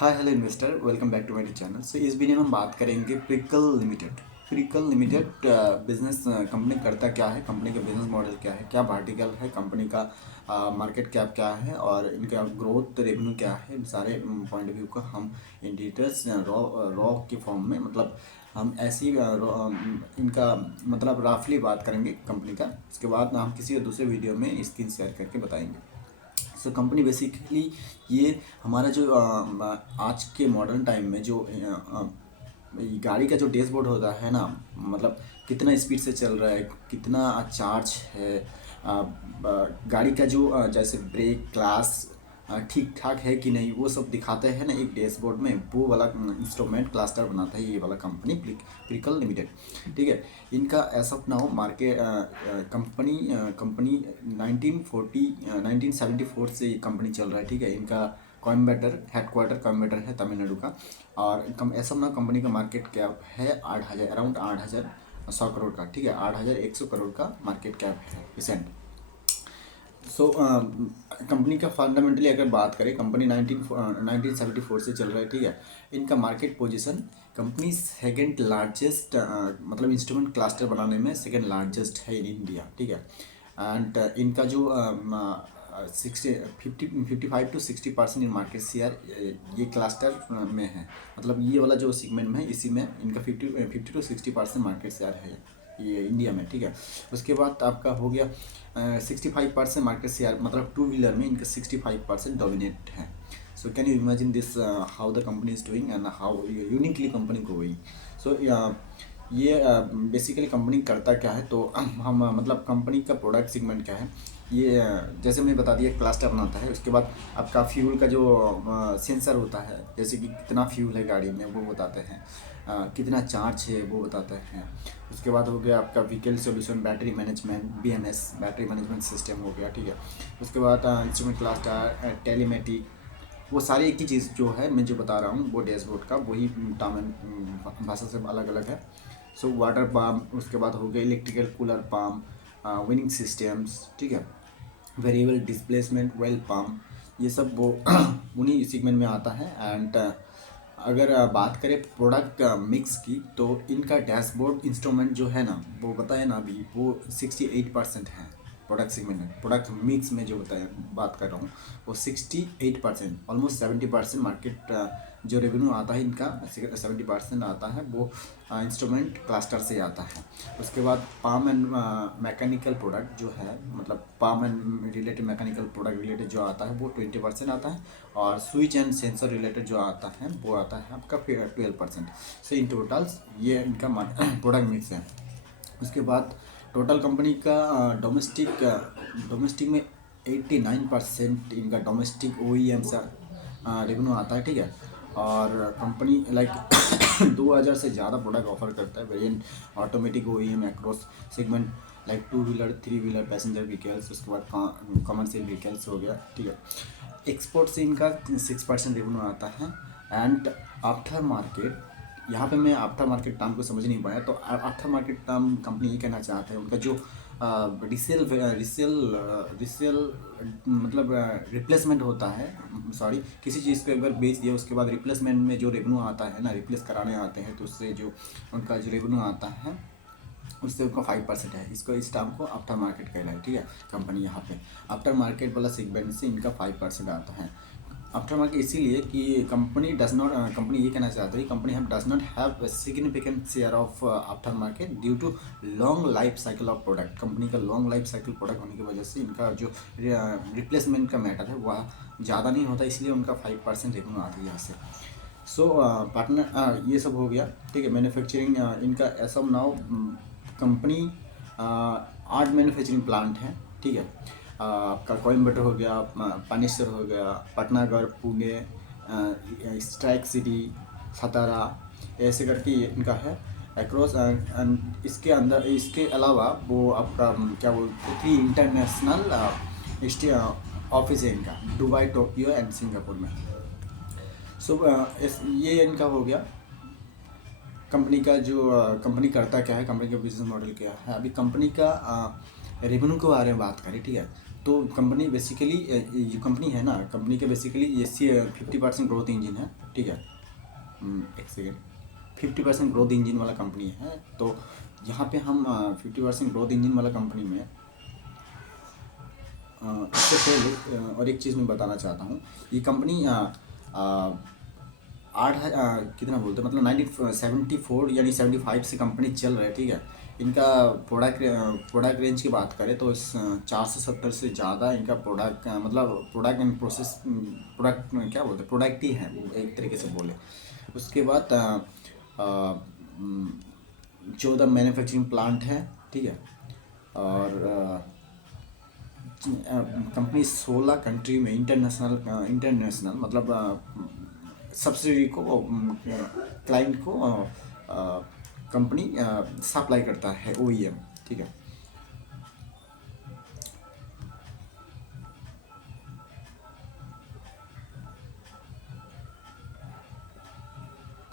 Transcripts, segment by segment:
Hi hello investor, welcome back to my channel. So इस video में हम बात करेंगे प्रिकल लिमिटेड बिजनेस कंपनी करता क्या है, कंपनी का बिजनेस मॉडल क्या है, क्या वर्टिकल है, कंपनी का मार्केट कैप क्या है और इनका ग्रोथ रेवेन्यू क्या है। इन सारे पॉइंट ऑफ व्यू को हम इन डिटेल्स रॉ के फॉर्म में मतलब हम ऐसी इनका मतलब राफली बात करेंगे कंपनी का। इसके बाद हम किसी दूसरे वीडियो में स्क्रीन शेयर करके बताएंगे। सो कंपनी बेसिकली ये हमारा जो आज के मॉडर्न टाइम में जो गाड़ी का जो डैशबोर्ड होता है ना, मतलब कितना स्पीड से चल रहा है, कितना चार्ज है, गाड़ी का जो जैसे ब्रेक क्लास ठीक ठाक है कि नहीं, वो सब दिखाते हैं ना एक डैशबोर्ड में। वो वाला इंस्ट्रूमेंट क्लस्टर बनाता है ये वाला कंपनी प्रिकल लिमिटेड। ठीक है, इनका as of now market company 1974 से ये कंपनी चल रहा है। ठीक है, इनका कोयम्बटूर हेडक्वार्टर कोयम्बटूर है तमिलनाडु का। और ऐसा ना कंपनी का मार्केट कैप है 8,000 अराउंड 8,100 करोड़ का। ठीक है, 8,100 करोड़ का मार्केट कैप है रिसेंट। सो कंपनी का फंडामेंटली अगर बात करें, कंपनी 1974 से चल रहा है। ठीक है, इनका market position company second largest मतलब इंस्ट्रूमेंट क्लस्टर बनाने में सेकंड लार्जेस्ट है इन इंडिया। ठीक है, एंड इनका जो 55 to 60% इन मार्केट शेयर ये क्लस्टर में है। मतलब ये वाला जो सेगमेंट में है इसी में इनका 50 to 60% मार्केट शेयर है ये इंडिया में। ठीक है, उसके बाद आपका हो गया 65% मार्केट शेयर, मतलब टू व्हीलर में इनका 65% डोमिनेट है। So can you imagine this how the company is doing and how uniquely company growing. So ये बेसिकली कंपनी करता क्या है, तो हम मतलब कंपनी का प्रोडक्ट सेगमेंट क्या है ये जैसे मैंने बता दिया, क्लस्टर बनाता है। उसके बाद आपका फ्यूल का जो सेंसर होता है, जैसे कि कितना फ्यूल है गाड़ी में वो बताते हैं, कितना चार्ज है वो बताते हैं। उसके बाद हो गया आपका vehicle solution, battery management, BMS battery management system हो गया। ठीक है, उसके बाद इंस्ट्रूमेंट क्लस्टर, टेलीमेटिक, वो सारी एक ही चीज़ जो है मैं जो बता रहा हूँ वो डैशबोर्ड का वही भाषा से अलग अलग है। सो वाटर पम्प, उसके बाद हो गया electrical cooler pump, winning systems. ठीक है, वेरिएबल डिस्प्लेसमेंट वेल पम्प, ये सब वो उन्हीं सेगमेंट में आता है। एंड अगर बात करें प्रोडक्ट मिक्स की, तो इनका डैशबोर्ड इंस्ट्रूमेंट जो है ना, वो बताया ना अभी, वो 68% है प्रोडक्ट सेगमेंट में। प्रोडक्ट मिक्स में जो बताया बात कर रहा हूँ वो 68%, ऑलमोस्ट 70% मार्केट जो रेवेन्यू आता है इनका 70% आता है वो इंस्ट्रूमेंट क्लस्टर से आता है। उसके बाद पाम एंड मैकेनिकल प्रोडक्ट जो है, मतलब palm and related mechanical product related जो आता है वो 20% आता है। और स्विच एंड सेंसर रिलेटेड जो आता है वो आता है आपका 12%। सो इन टोटल्स ये इनका प्रोडक्ट मिक्स है। उसके बाद टोटल कंपनी का डोमेस्टिक में 89% इनका डोमेस्टिक OEM से रेवेन्यू आता है। ठीक है, और कंपनी लाइक 2,000 से ज़्यादा प्रोडक्ट ऑफर करता है variant automatic OEM across segment, like two wheeler, three wheeler, passenger vehicles, उसके बाद कमर्शियल व्हीकल्स हो गया। ठीक है, एक्सपोर्ट से इनका 6% रेवेन्यू आता है। एंड आफ्टर मार्केट, यहाँ पे मैं आफ्टर मार्केट टर्म को समझ नहीं पाया, तो आफ्टर मार्केट टर्म कंपनी ये कहना चाहते हैं उनका जो रिसेल रिसेल मतलब रिप्लेसमेंट होता है, सॉरी, किसी चीज़ को एक बार बेच दिया उसके बाद रिप्लेसमेंट में जो रेवेन्यू आता है ना, रिप्लेस कराने आते हैं, तो उससे जो उनका जो रेवेन्यू आता है उससे उनका 5% है। इसको इस टर्म को आफ्टर मार्केट कहला है। ठीक है, कंपनी यहाँ पे आफ्टर मार्केट वाला सेगमेंट से इनका 5% आता है। आफ्टर मार्केट इसीलिए कि कंपनी ये कहना चाहती है, company does not have significant share of after market due to long life cycle of product. Company का लॉन्ग लाइफ साइकिल प्रोडक्ट होने की वजह से इनका जो रिप्लेसमेंट का मैटर है वह ज़्यादा नहीं होता, इसलिए उनका 5% रेवेन्यू आता है यहाँ से। सो पार्टनर ये सब हो गया। ठीक है, मैन्युफैक्चरिंग इनका ऐसा नाउ कंपनी 8 मैन्युफैक्चरिंग प्लांट है। ठीक है, आपका कोयम्बटूर हो गया, पानेसर हो गया, पटनागढ़, पुणे, स्ट्राइक सिटी, सतारा, ऐसे करके इनका है अक्रॉस। इसके अंदर, इसके अलावा वो आपका क्या बोलते हैं, 3 इंटरनेशनल ऑफिस है इनका, दुबई, टोक्यो एंड सिंगापुर में। सो ये इनका हो गया कंपनी का जो कंपनी करता क्या है, कंपनी का बिजनेस मॉडल क्या है। अभी कंपनी का रेवेन्यू के बारे में बात करें, ठीक है, तो कंपनी बेसिकली जो कंपनी है ना, कंपनी के बेसिकली ये 50% ग्रोथ इंजन है, ठीक है। एक सेकेंड, 50% ग्रोथ इंजन वाला कंपनी है। तो यहाँ पे हम 50% ग्रोथ इंजन वाला कंपनी में इससे पहले और एक चीज़ मैं बताना चाहता हूँ। ये कंपनी कितना बोलते हैं, मतलब 1974 यानी 75 से कंपनी चल रहा है, ठीक है। इनका प्रोडक्ट रेंज की बात करें तो इस 470 से ज़्यादा इनका प्रोडक्ट, मतलब प्रोडक्ट एंड प्रोसेस, प्रोडक्ट क्या बोलते हैं, प्रोडक्ट ही है एक तरीके से बोले। उसके बाद 14 मैन्युफैक्चरिंग प्लांट है, ठीक है। और कंपनी 16 कंट्री में इंटरनेशनल मतलब सब्सिडी को, क्लाइंट को कंपनी सप्लाई करता है, OEM, ठीक है।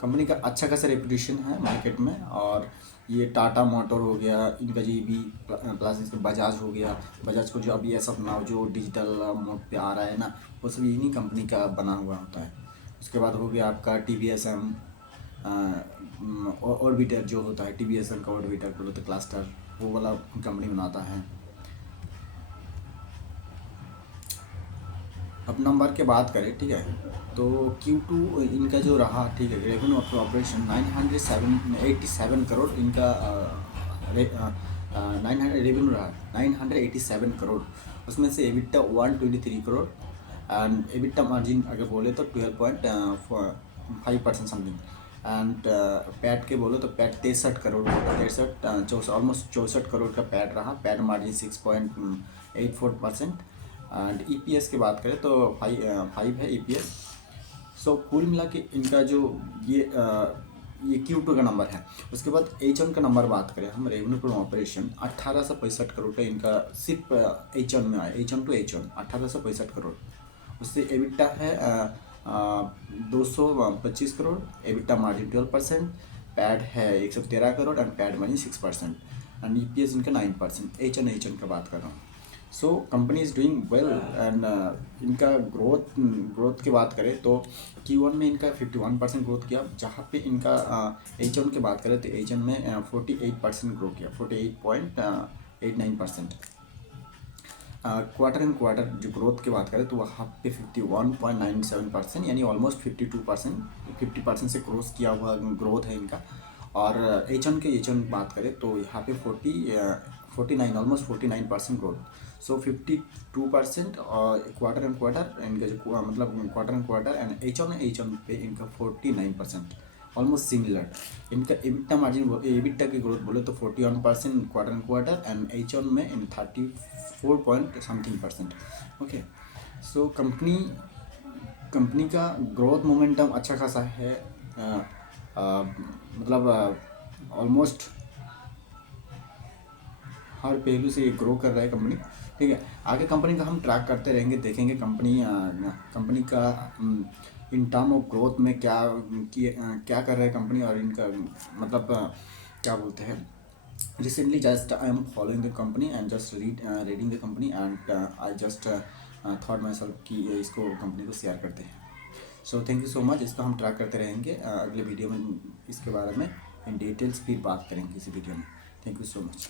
कंपनी का अच्छा खासा रेपुटेशन है मार्केट में। और ये टाटा मोटर हो गया, इनका जो भी प्लस इसका बजाज हो गया, बजाज को जो अभी ये सब नाव जो डिजिटल मोड पे आ रहा है ना, वो सब इन्हीं कंपनी का बना हुआ होता है। उसके बाद हो गया आपका TVSM ऑर्बिटर जो होता है, TVSM का ऑर्बिटर बोलो तो क्लस्टर, वो वाला कंपनी बनाता है। अब नंबर के बात करें, ठीक है, तो Q2 इनका जो रहा, ठीक है, रेवेन्यू ऑफ ऑपरेशन 987 करोड़ इनका 900 रेवेन्यू रहा 987 करोड़। उसमें से EBITDA 123 crore and EBITDA margin अगर बोले तो 12.5% समथिंग। एंड पैट के बोलो तो पैट 63 करोड़, 63 ऑलमोस्ट 64 करोड़ का पैट रहा। PAT margin 6.84%। एंड EPS की बात करें तो 5 है EPS। सो कुल मिला के इनका जो ये Q2 का नंबर है। उसके बाद H1 का नंबर बात करें हम, रेवेन्यू फ्रॉम ऑपरेशन 1865 करोड़ का इनका सिर्फ H1 में आया, H1 टू H1 1865 करोड़। उससे EBITDA है 225 करोड़, EBITDA मार्जिन 12%। पैड है 113 crore and pad margin 6% and EPS इनका 9%। H1 का बात कर रहा हूँ। So company is doing well. And इनका ग्रोथ की बात करें तो Q1 में इनका 51% ग्रोथ किया, जहाँ पे इनका H1 की बात करें तो H1 में 48% ग्रो किया, 48.89%। क्वार्टर एंड क्वार्टर जो ग्रोथ की बात करें तो वहाँ पे 51.97% यानी ऑलमोस्ट 50% से क्रॉस किया हुआ ग्रोथ है इनका। और H1 बात करें तो यहाँ पे 49 ऑलमोस्ट 49% ग्रोथ। सो 52% और क्वार्टर एंड क्वार्टर इनका जो मतलब quarter and quarter and H1 पे इनका 49% ऑलमोस्ट सिमिलर। इनका EBITDA की ग्रोथ बोले तो 41% quarter and quarter and H1 में इन 34 point something %। Okay, so company का ग्रोथ मोमेंटम अच्छा खासा है। मतलब ऑलमोस्ट हर पहलू से ये ग्रो कर रहा है कंपनी, ठीक है। आगे कंपनी का हम ट्रैक करते रहेंगे, देखेंगे कंपनी का इन टर्म ऑफ ग्रोथ में क्या कर रहा है कंपनी। और इनका मतलब क्या बोलते हैं, recently just I am following the company and just reading the company and I just thought my self कि इसको कंपनी को शेयर करते हैं। So thank you so much. इसको हम ट्रैक करते रहेंगे। अगले वीडियो में इसके बारे में इन डिटेल्स फिर बात करेंगे इसी वीडियो में। Thank you so much.